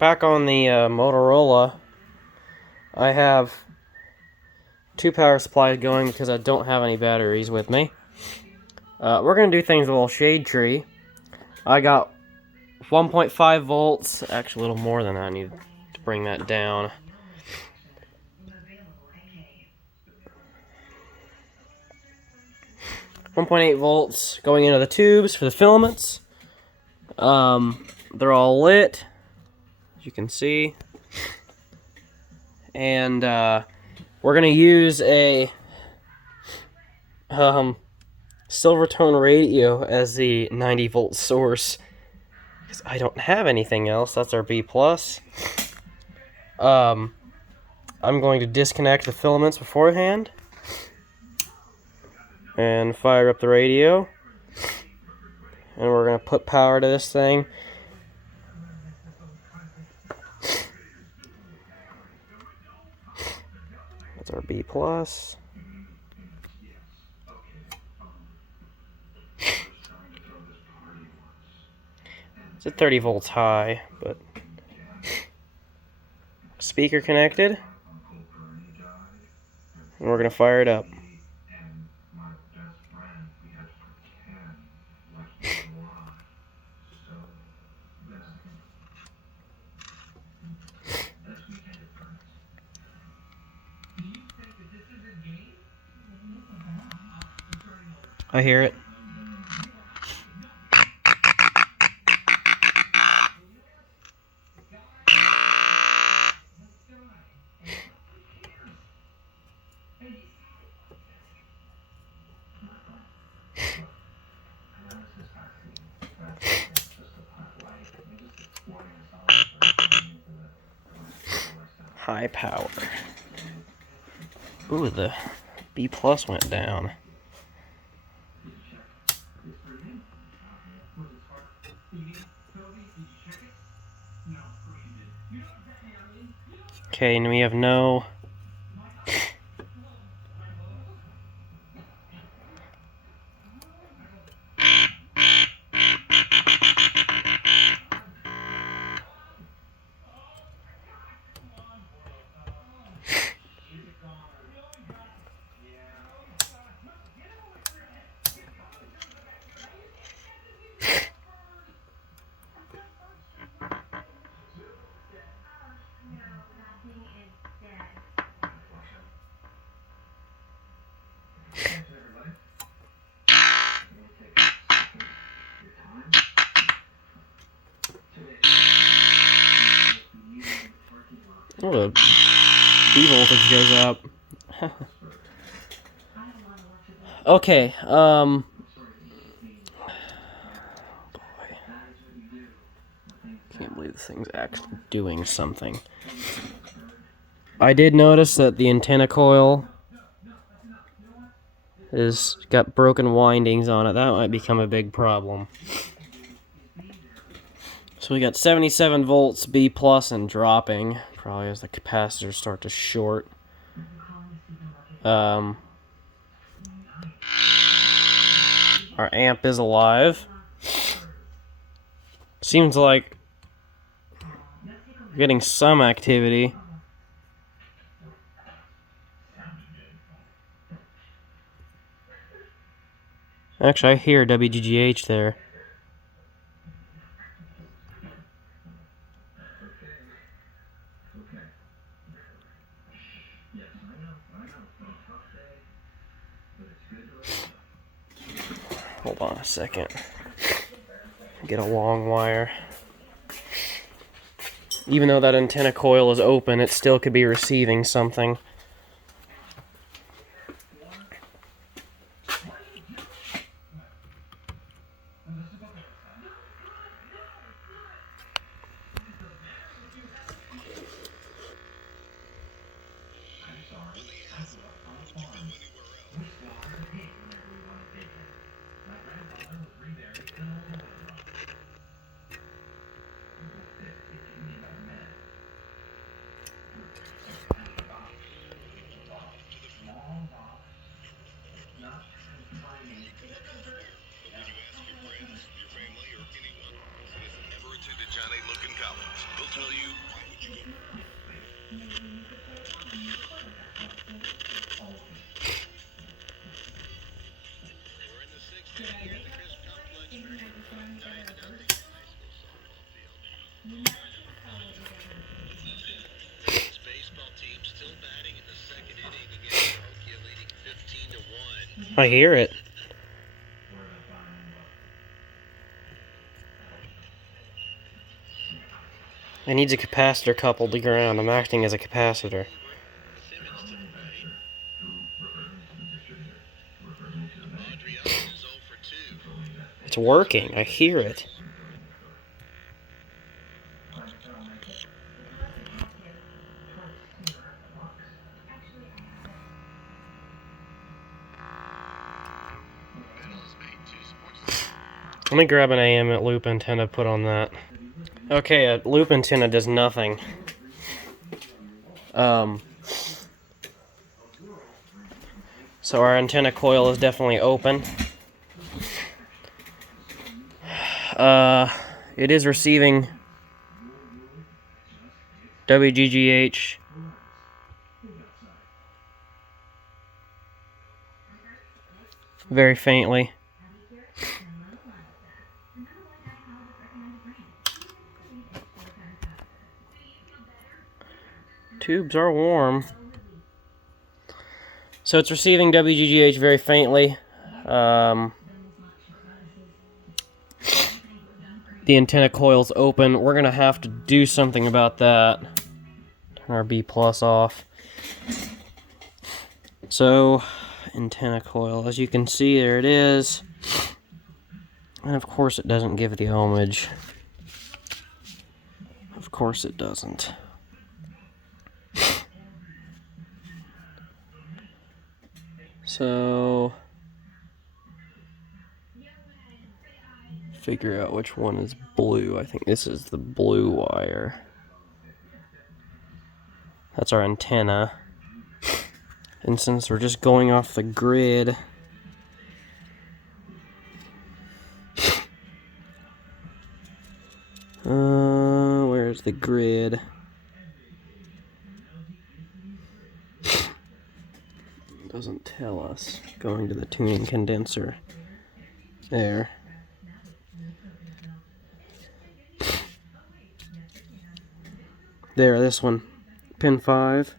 back on the Motorla, I have two power supplies going because I don't have any batteries with me. We're going to do things a little shade tree. I got 1.5 volts, actually a little more than that. I need to bring that down. 1.8 volts going into the tubes for the filaments. They're all lit, as you can see. And we're going to use a Silvertone radio as the 90 volt source, because I don't have anything else. That's our B+. I'm going to disconnect the filaments beforehand and fire up the radio, and we're going to put power to this thing. That's our B+. It's at 30 volts high, but speaker connected, and we're going to fire it up. I hear it. High power. Ooh, the B+ went down. Okay, and we have no... Oh, the B voltage goes up. Okay, boy. Can't believe this thing's actually doing something. I did notice that the antenna coil has got broken windings on it. That might become a big problem. So we got 77 volts B+ and dropping, probably as the capacitors start to short. Our amp is alive. Seems like we're getting some activity. Actually, I hear WGGH there. Hold on a second. Get a long wire. Even though that antenna coil is open, it still could be receiving something. I hear it. It needs a capacitor coupled to ground. I'm acting as a capacitor. It's working. I hear it. Let me grab an AM loop antenna, put on that. Okay, a loop antenna does nothing. So our antenna coil is definitely open. It is receiving WGGH. Very faintly. Tubes are warm. So it's receiving WGGH very faintly. The antenna coil's open. We're gonna have to do something about that. Turn our B plus off. So, antenna coil, as you can see, there it is. And of course it doesn't give the ohmage. Of course it doesn't. So, figure out which one is blue. I think this is the blue wire. That's our antenna. And since we're just going off the grid, where's the grid? Doesn't tell us. Going to the tuning condenser. There. There, this one. Pin 5.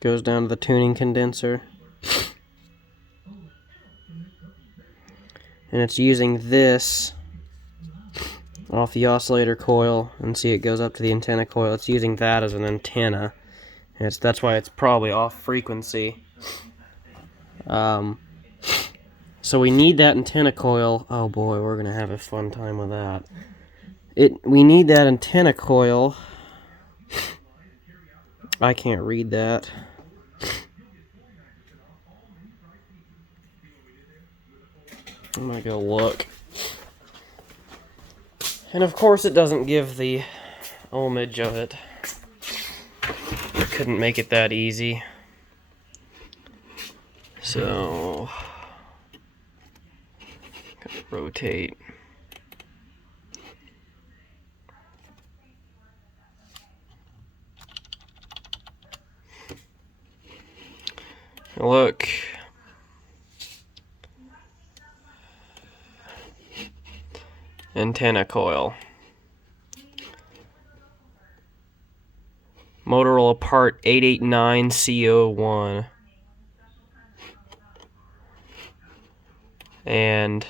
Goes down to the tuning condenser. And it's using this off the oscillator coil, and see it goes up to the antenna coil. It's using that as an antenna, and that's why it's probably off frequency. So we need that antenna coil. Oh boy, we're gonna have a fun time with that. We need that antenna coil. I can't read that. I'm gonna go look. And of course it doesn't give the ohmage of it. I couldn't make it that easy. So, gotta rotate. Look. Antenna coil. Motorla part 889C01. And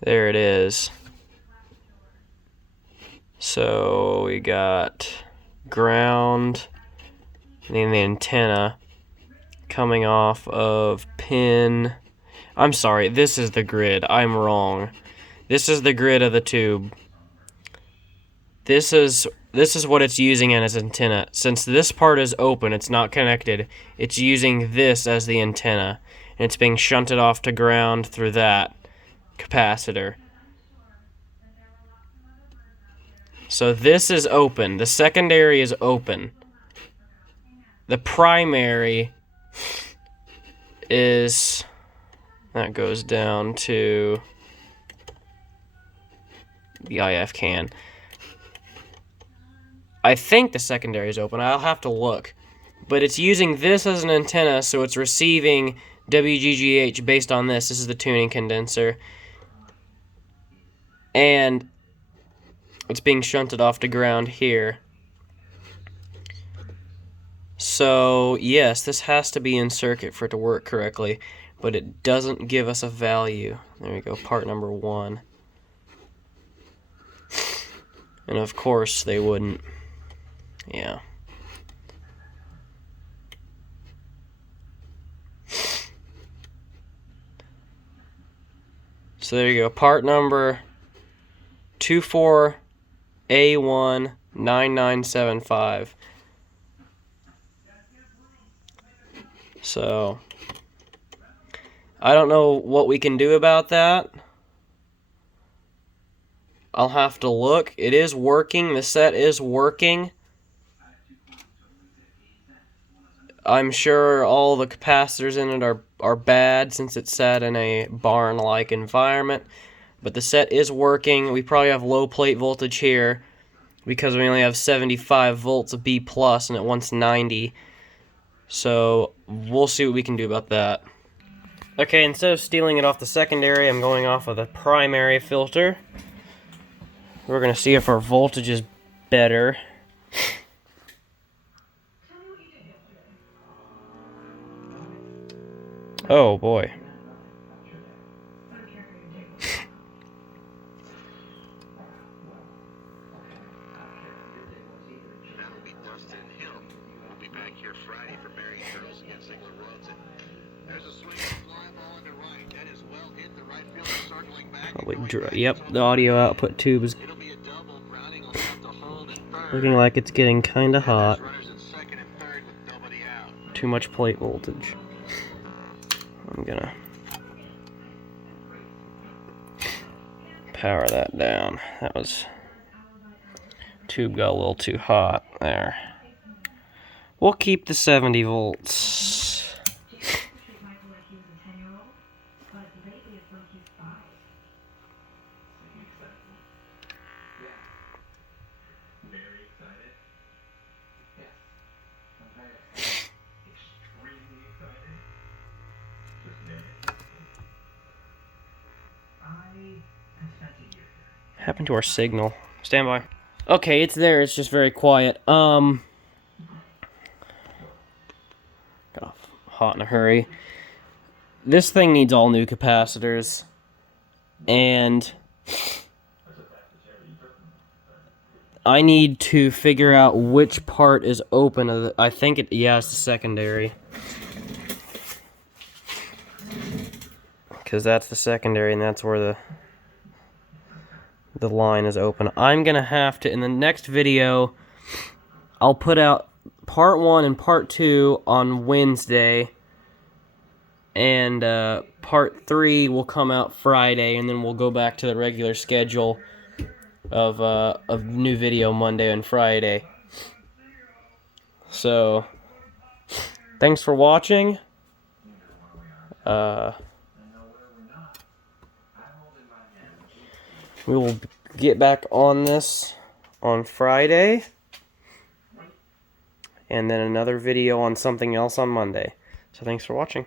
there it is. So we got ground and then the antenna coming off of pin. I'm sorry, this is the grid. I'm wrong. This is the grid of the tube. This is what it's using as antenna. Since this part is open, it's not connected, it's using this as the antenna. And it's being shunted off to ground through that capacitor. So this is open. The secondary is open. The primary is... that goes down to the IF can. I think the secondary is open. I'll have to look. But it's using this as an antenna, so it's receiving WGGH based on this. This is the tuning condenser. And it's being shunted off to ground here. So, yes, this has to be in circuit for it to work correctly, but it doesn't give us a value. There we go, part number 1. And of course, they wouldn't. Yeah. So there you go, part number 24A19975. So, I don't know what we can do about that. I'll have to look. It is working. The set is working. I'm sure all the capacitors in it are bad since it's set in a barn-like environment. But the set is working. We probably have low plate voltage here because we only have 75 volts of B+, and it wants 90. So we'll see what we can do about that. Okay, instead of stealing it off the secondary, I'm going off of the primary filter. We're going to see if our voltage is better. Oh boy. Yep, the audio output tube is looking like it's getting kinda hot. Too much plate voltage. I'm gonna power that down. That was... tube got a little too hot there. We'll keep the 70 volts. Happened to our signal? Stand by. Okay, it's there. It's just very quiet. Got hot in a hurry. This thing needs all new capacitors, and I need to figure out which part is open. I think it. Yeah, it's the secondary. Because that's the secondary, and that's where the line is open. I'm gonna have to, in the next video, I'll put out part 1 and part 2 on Wednesday, and part 3 will come out Friday, and then we'll go back to the regular schedule of new video Monday and Friday. So, thanks for watching. We will get back on this on Friday, and then another video on something else on Monday. So thanks for watching.